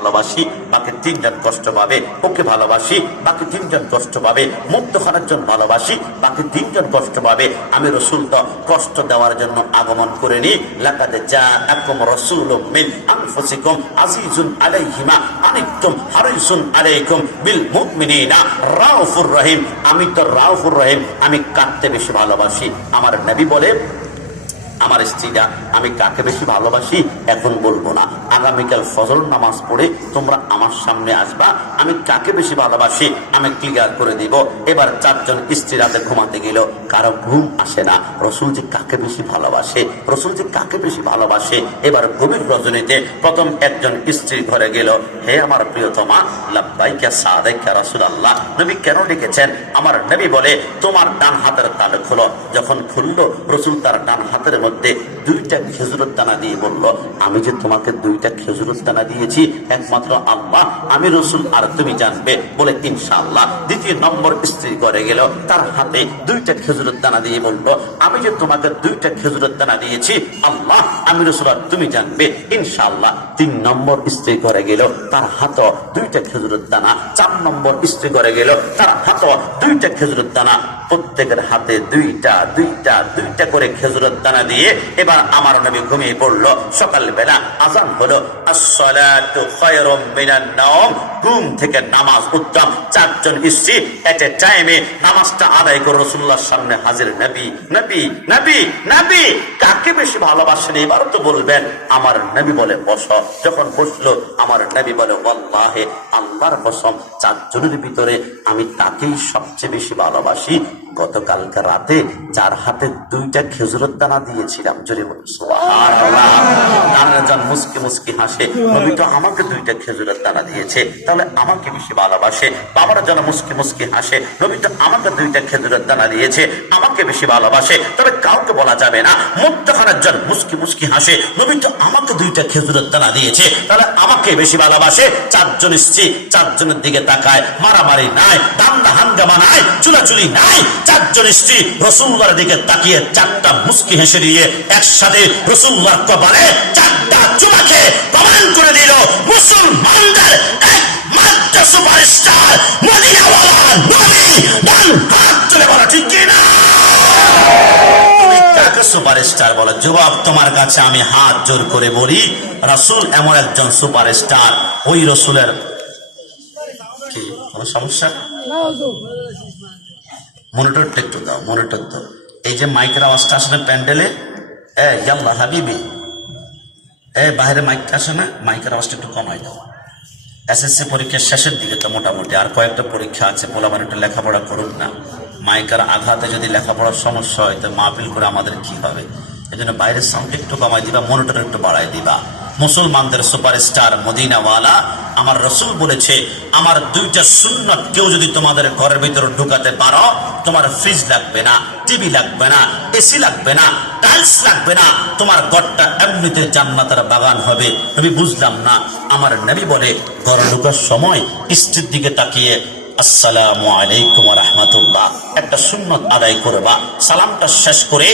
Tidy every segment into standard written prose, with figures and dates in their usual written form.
ভালোবাসি, বাকি তিনজন কষ্ট পাবে। ওকে ভালোবাসি, বাকি তিনজন কষ্ট পাবে। মুক্তখানার জন্য ভালোবাসি, বাকি তিনজন কষ্ট পাবে। আমি রসুল তো কষ্ট দেওয়ার জন্য আগমন করিনি। লাকাদ জাআকুম রাসূলুম মিন আনফুসিকুম আজিজুন আলাইহি মা আনিতুম হারিসুন আলাইকুম বিল মুমিনিনা রাউফুর রহিম। আমি তো রাউফুর রহিম, আমি কাঁদতে বেশি ভালোবাসি। আমার নবী বলে, আমার স্ত্রীরা আমি কাকে বেশি ভালোবাসি এখন বলবো না, আগামীকাল ফজর নামাজ পড়ে তোমরা আমার সামনে আসবা, আমি কাকে বেশি ভালোবাসি আমি ক্লিয়ার করে দিব। এবার চারজন স্ত্রী রাতে ঘুমাতে গেল, কারো ঘুম আসে না। রসুল যে কাকে বেশি ভালোবাসে, রসুল যে কাকে বেশি ভালোবাসে। এবার গভীর রজনীতে প্রথম একজন স্ত্রী ঘরে গেল, হে আমার প্রিয়তমা, লাব্বাইকা সাদাইকা রাসূলুল্লাহ। নবী কেন ডেকেছেন? আমার নবী বলে, তোমার ডান হাতের তালু খুলো। যখন খুললো, রসুল তার ডান হাতের মধ্যে দুইটা খেজুরের দানা দিয়ে বলল, আমি যে তোমাকে দুইটা খেজুরের দানা দিয়েছি একমাত্র আল্লাহ, আমি রসুল আর তুমি জানবে। বলে ইনশাআল্লাহ। দ্বিতীয় নম্বর স্ত্রী করে গেল, তার হাতে দুইটা খেজুরের দানা দিয়ে বলল, আমি যে তোমাকে দুইটা খেজুরের দানা দিয়েছি আল্লাহ, আমি রসুল আর তুমি জানবে ইনশাআল্লাহ। তিন নম্বর স্ত্রী করে গেল, তার হাত দুইটা খেজুরের দানা। চার নম্বর স্ত্রী করে গেল, তার হাত দুইটা খেজুরের দানা। প্রত্যেকের হাতে দুইটা দুইটা দুইটা করে খেজুরের দানা দিয়ে এবার আমার নবী ঘুমিয়ে পড়লো। সকালবেলা আযান হলো, আসসালাতু খায়রুম মিনান নাওম, ঘুম থেকে নামাজ উত্তম। চারজন স্ত্রী এট এ টাইমে নামাজটা আদায় করে রাসূলুল্লাহর সামনে হাজির। নবী নবী নবী নবী কাকে বেশি ভালোবাসেন এবার তো বলবেন। আমার নবী বলে, বসো। যখন বসলো, আমার নবী বলে, ওয়াল্লাহি, আল্লাহর কসম, চারজনের ভিতরে আমি তাকেই সবচেয়ে বেশি ভালোবাসি। গতকালকে রাতে যার হাতে দুইটা খেজুরের দানা দিয়েছিলাম, জোরে বলুন সুবহানাল্লাহ। নানাজন মুস্কি মুস্কি হাসে, নবী তো আমাকে দুইটা খেজুরের দানা দিয়েছে, তাহলে আমাকে বেশি ভালোবাসে। বাবারা যেন মুস্কি মুস্কি হাসে, নবী তো আমাকে দুইটা খেজুরের দানা দিয়েছে, আমাকে বেশি ভালোবাসে। তবে কাউকে বলা যাবে না। মুত্তাখানার জন মুস্কি মুস্কি হাসে, নবী তো আমাকে দুইটা খেজুরের দানা দিয়েছে, তাহলে আমাকে বেশি ভালোবাসে। চারজন স্ত্রী চারজনের দিকে তাকায়, মারামারি নাই, দাঙ্গা হাঙ্গামা নাই, চুলাচুলি নাই। চারজন স্ত্রী রাসূলুল্লাহর দিকে তাকিয়ে চারটা মুস্কি হেসে দিয়ে একসাথে রাসূলুল্লাহর কপালে চারটা চুমা খেয়ে প্রমাণ করে দিল মুসলমানদের একমাত্র সুপারস্টার মদিনাওয়ালা নবী। ডান হাত তুলে বলা ঠিক কিনা? কাকে সুপারস্টার বলে? জবাব তোমার কাছে আমি হাত জোর করে বলি, রাসূল এমন একজন সুপারস্টার। ওই রাসূলের কি কোনো সমস্যা? মনিটরটা একটু দাও, মনিটর দাও। এই যে মাইকের আওয়াজটা আসে না প্যান্ডেলে, ইয়াল্লা হাবিবি, বাইরে মাইকটা আসে না, মাইকের আওয়াজটা একটু কমাই দাও। এসএসসি পরীক্ষার শেষের দিকে তো মোটামুটি, আর কয়েকটা পরীক্ষা আছে, পোলাপান একটু লেখাপড়া করুক না। মাইকের আঘাতে যদি লেখাপড়ার সমস্যা হয় তো মাহফিল করে আমাদের কি হবে? এই জন্য বাইরের সাউন্ড একটু কমাই দিবা, মনিটর একটু বাড়াই দিবা। মুসলমানদের সুপারস্টার মদিনাওয়ালা আমার রসুল বলেছে, আমার দুইটা সুন্নাত কেউ যদি তোমাদের ঘরের ভিতরে ঢুকাতে পারো, তোমার ফ্রিজ লাগবে না, টিভি লাগবে না, এসি লাগবে না, টাইলস লাগবে না, তোমার ঘরটা এমনিতে জান্নাতের বাগান হবে। আমি বুঝলাম না। আমার নবী বলে, ঘরে ঢোকার সময় স্ত্রীর দিকে তাকিয়ে আসসালামু আলাইকুম ওয়া রাহমাতুল্লাহ একটা সুন্নত আদায় করবা। সালামটা শেষ করে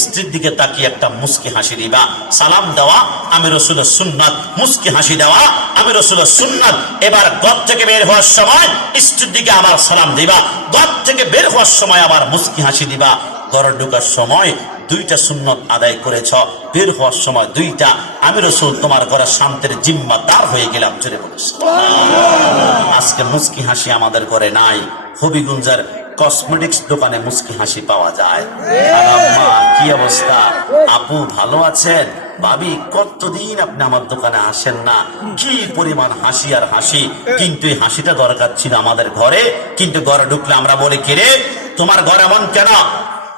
স্ত্রীর দিকে তাকিয়ে একটা মুস্কি হাসি দিবা। সালাম দেওয়া আমি রাসূলের সুন্নাত, মুস্কি হাসি দেওয়া আমি রাসূলের সুন্নাত। এবার ঘর থেকে বের হওয়ার সময় স্ত্রীর দিকে আবার সালাম দিবা, ঘর থেকে বের হওয়ার সময় আবার মুস্কি হাসি দিবা। ঘরে ঢোকার সময় দুইটা সুন্নত আদায় করেছ, বের হওয়ার সময় দুইটা। আমি রাসূল তোমার ঘরে শান্তির জিম্মাদার হয়ে গেলাম। জোরে বলিস। আজকে মুস্কি হাসি আমাদের ঘরে নাই। হবিগঞ্জের কসমেটিক্স দোকানে মুস্কি হাসি পাওয়া যায়। আম্মা কি অবস্থা? আপু ভালো আছেন? ভাবি কতদিন আপনি আমার দোকানে আসেন না, কি পরিমাণ হাসি আর হাসি। কিন্তু এই হাসিটা দরকার ছিল আমাদের ঘরে। কিন্তু ঘরে ঢুকলে আমরা বলি, কিরে তোমার ঘর এমন কেন?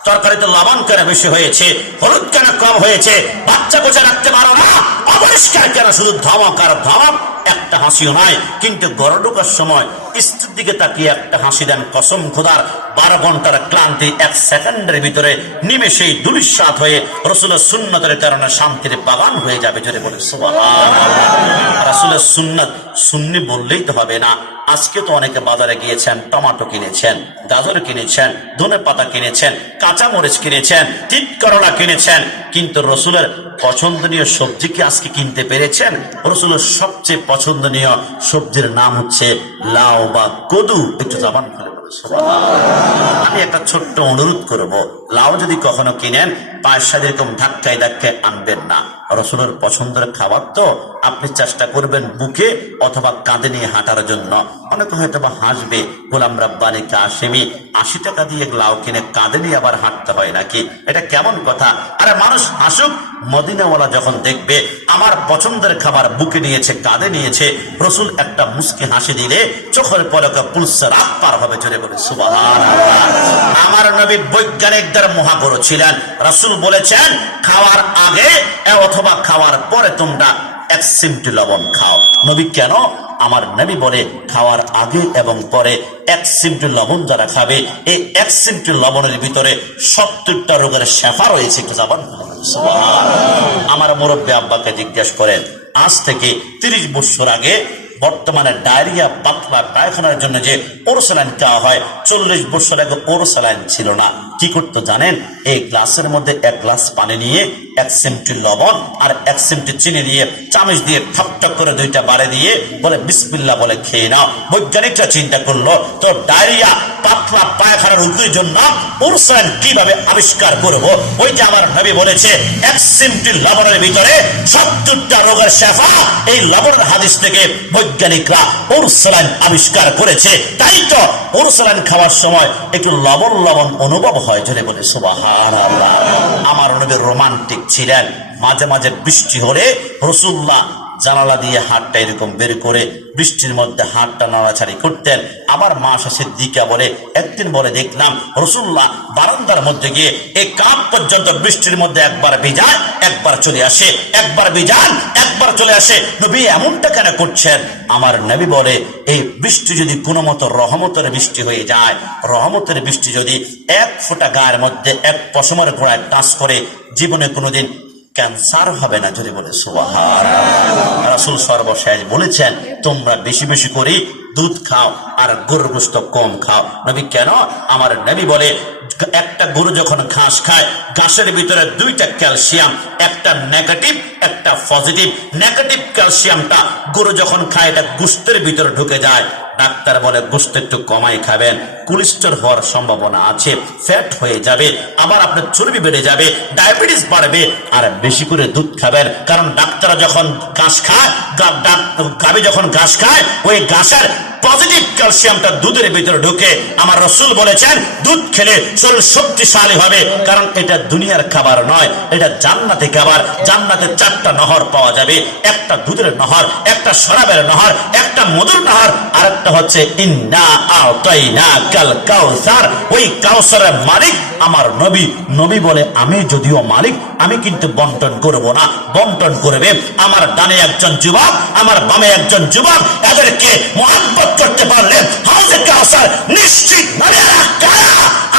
তরকারিতে লবণ কেন বেশি হয়েছে, হলুদ কেন কম হয়েছে, বাচ্চা কোচা রাখতে পারো না, অপরিষ্কার কেন, শুধু ধমক আর ধমক, একটা হাসিও নয়। কিন্তু ঘরে ঢোকার সময় স্ত্রীর দিকে তাকিয়ে একটা হাসি দেন, কসম খোদার 12 ঘন্টার ক্লান্তি 1 সেকেন্ডের ভিতরে নিমেষেই দুলিশ্বাত হয়ে রাসূলের সুন্নতের কারণে শান্তির বাগান হয়ে যাবে। জোরে বলে সুবহানাল্লাহ। রাসূলের সুন্নত সুন্নি বললেই তো হবে না। আজকে তো অনেকে বাজারে গিয়েছেন, টমেটো কিনেছেন, গাজর কিনেছেন, ধনে পাতা কিনেছেন, কাঁচামরিচ কিনেছেন, তিত করলা কিনেছেন, কিন্তু রসুলের পছন্দনীয় সবজি কি আজকে কিনতে পেরেছেন? রসুলের সবচেয়ে পছন্দনীয় সবজির নাম হচ্ছে লাউ বা কদু। একটু জবান খুলে বলে সুবহানাল্লাহ। আমি একটা ছোট্ট অনুরোধ করব, লাউ যদি কখনো কিনেন পায়ের সাথে এরকম ধাক্কায় ধাক্কায় আনবেন না। রসুলের পছন্দের খাবার তো আপনি চেষ্টা করবেন বুকে অথবা কাঁধে নিয়ে হাঁটার জন্য। অনেকে হয়তো বা হাসবে, গোলাম রাব্বানি কাশেমি 80 টাকা দিয়ে লাউ কিনে কাঁধে নিয়ে আবার হাঁটতে হয় নাকি? এটা কেমন কথা? আরে মানুষ হাসুক, মদিনাওয়ালা যখন দেখবে আমার পছন্দের খাবার বুকে নিয়েছে, কাঁধে নিয়েছে, রসুল একটা মুস্কি হাসি দিলে চোখের পলকে পুলসে রাত পার হবে। জোরে বলে সুবহানাল্লাহ। আমার নবী বৈজ্ঞানিকদের মহাগুরু ছিলেন। রাসূল বলেছেন খাওয়ার আগে অথবা খাওয়ার পরে তোমরা 1 চিমটি লবণ খাও। নবী কেন? আমার নবী বলে খাওয়ার আগে এবং পরে 1 চিমটি লবণ যারা খাবে, এই 1 চিমটি লবণের ভিতরে 70টা রোগের শেফা রয়েছে। একটু যাবেন আমার মুরব্বী আব্বাকে জিজ্ঞেস করেন, আজ থেকে 30 বছর আগে বর্তমানে ডায়রিয়া পাতলা পায়খানার জন্য যে ওরসালাইন খাওয়া হয়, 40 বছর আগে ওরসালাইন ছিল না। কি করতো জানেন? এই গ্লাসের মধ্যে 1 গ্লাস পানি নিয়ে 1 চিমটি লবণ আর 1 চিমটি চিনি দিয়ে চামচ দিয়ে ঠকঠক করে 2টা বাড়ে দিয়ে বলে বিসমিল্লাহ বলে খেয়ে নাও। বৈজ্ঞানিকরা চিন্তা করলো তো ডায়রিয়া পাতলা পায়খানার রোগের জন্য ওরসালাইন কিভাবে আবিষ্কার করব? ওই যে আমার নবী বলেছে 1 চিমটি লবণের ভিতরে 70টা রোগের শেফা। এই লবণের হাদিস থেকে বৈজ্ঞানিকরা ওরসালাইন আবিষ্কার করেছে। তাই তো ওরসালাইন খাওয়ার সময় একটু লবণ লবণ অনুভব হয়। জোরে বলে সুবহানাল্লাহ। আমার নবী রোমান্টিক ছিলেন। মাঝে মাঝে বৃষ্টি হলে রাসূলুল্লাহ জানালা দিয়ে হাতটা এরকম বের করে বৃষ্টির মধ্যে হাতটা নাড়াচাড়ি করতেন। আমার মা সিদ্দিকা বলে একদিন বলে দেখলাম রাসূলুল্লাহ বারান্দার মধ্যে গিয়ে এই কাপ পর্যন্ত বৃষ্টির মধ্যে একবার ভিজায় একবার চলে আসে, একবার ভিজান একবার চলে আসে। নবী এমনটা কেন করছেন? আমার নবী বলে এই বৃষ্টি যদি কোনো মতো রহমতের বৃষ্টি হয়ে যায়, রহমতের বৃষ্টি যদি 1 ফোঁটা গায়ের মধ্যে 1 পশমের গোড়ায় টাচ করে, জীবনে কোনোদিন ক্যান্সার হবে না। যদি বলে সুবহানাল্লাহ। রাসূল সর্বশেষ বলেছেন তোমরা বেশি বেশি করে দুধ খাও আর গরুর গোশত কম খাও। নবী কেন? আমার নবী বলে একটা গরু যখন ঘাস খায়, ঘাসের ভিতরে 2টা ক্যালসিয়াম, একটা নেগেটিভ একটা পজিটিভ। নেগেটিভ ক্যালসিয়ামটা গরু যখন খায় এটা গোশতের ভিতরে ঢুকে যায়। ডাক্তার বলে গোশত একটু কমাই খাবেন, কোলেস্টেরল হওয়ার সম্ভাবনা আছে, ফ্যাট হয়ে যাবে, আবার আপনার চর্বি বেড়ে যাবে, ডায়াবেটিস বাড়বে। আর বেশি করে দুধ খাবেন, কারণ ডাক্তাররা যখন ঘাস খায়, গাভী যখন ঘাস খায়, ওই ঘাসের পজিটিভ ক্যালসিয়ামটা দুধের ভিতরে ঢুকে। আমার রাসূল বলেছেন দুধ খেলে শরীর শক্তিশালী হবে, কারণ এটা দুনিয়ার খাবার নয়, এটা জান্নাতি খাবার। জান্নাতে 4টা নহর পাওয়া যাবে, একটা দুধের নহর, একটা শরাবের নহর, একটা মধুর নহর, আর একটা হচ্ছে ইন্না আতাইনাকাল কাউসার। ওই কাউসারের মালিক আমার নবী। নবী বলে আমি যদিও মালিক, আমি কিন্তু বন্টন করব না, বন্টন করবে আমার ডানে একজন যুবক, আমার বামে একজন যুবক। এদেরকে মুহাব্বত করতে পারলে হাউজে কাউসার নিশ্চিত।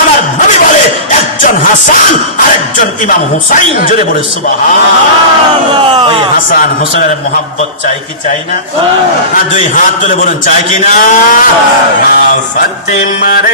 আমার নবী বলে একজন হাসান আর একজন ইমাম হুসাইন। জোরে বলে সুবহানাল্লাহ। ওই হাসান হুসাইনের মুহাব্বত চাই কি চাই না? 2 হাত তুলে বলেন চাই কি না? ফাতেমার